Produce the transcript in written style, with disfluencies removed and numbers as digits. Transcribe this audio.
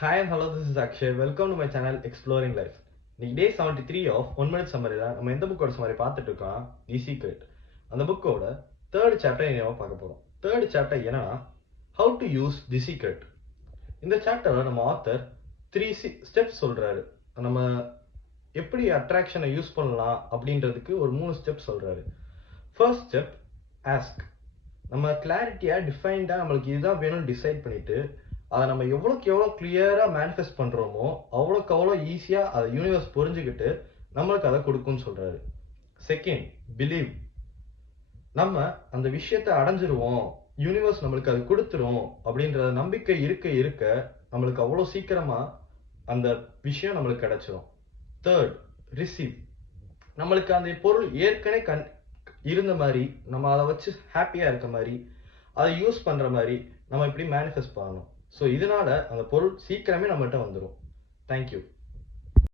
Hi and hello, this is Akshay. Welcome to my channel Exploring Life. இன்னைக்கு டே 73 of 1 minute summary தான் நம்ம எந்த புக்கோட summary பார்த்துட்டு இருக்கோம் தி சீக்ரெட். அந்த புக்கோட தேர்ட் சாப்டர் நம்ம பார்க்க போறோம். தேர்ட் சாப்டர் என்னன்னா how to use the secret. இந்த சாப்டர்ல நம்ம ஆத்தர் 3 ஸ்டெப்ஸ் சொல்றாரு. நம்ம எப்படி அட்ராக்ஷனை யூஸ் பண்ணலாம் அப்படின்றதுக்கு ஒரு 3 ஸ்டெப் சொல்றாரு. First step ask. நம்ம கிளாரிட்டியா டிஃபைன்டா நம்மளுக்கு இதுதான் வேணும்னு டிசைட் பண்ணிட்டு அதை நம்ம எவ்வளோக்கு எவ்வளோ கிளியராக மேனிஃபெஸ்ட் பண்ணுறோமோ அவ்வளோக்கு அவ்வளோ ஈஸியாக அதை யூனிவர்ஸ் புரிஞ்சுக்கிட்டு நம்மளுக்கு அதை கொடுக்கும்னு சொல்கிறாரு. Second, believe. நம்ம அந்த விஷயத்தை அடைஞ்சிருவோம், யூனிவர்ஸ் நம்மளுக்கு அது கொடுத்துரும் அப்படின்ற நம்பிக்கை இருக்க இருக்க நம்மளுக்கு அவ்வளோ சீக்கிரமாக அந்த விஷயம் நம்மளுக்கு கிடைச்சிரும். Third, receive. நம்மளுக்கு அந்த பொருள் ஏற்கனவே இருந்த மாதிரி நம்ம அதை வச்சு ஹாப்பியாக இருக்க மாதிரி அதை யூஸ் பண்ணுற மாதிரி நம்ம இப்படி மேனிஃபெஸ்ட் பண்ணணும். ஸோ இதனால அந்த பொருள் சீக்கிரமே நம்மகிட்ட வந்துடும். தேங்க்யூ.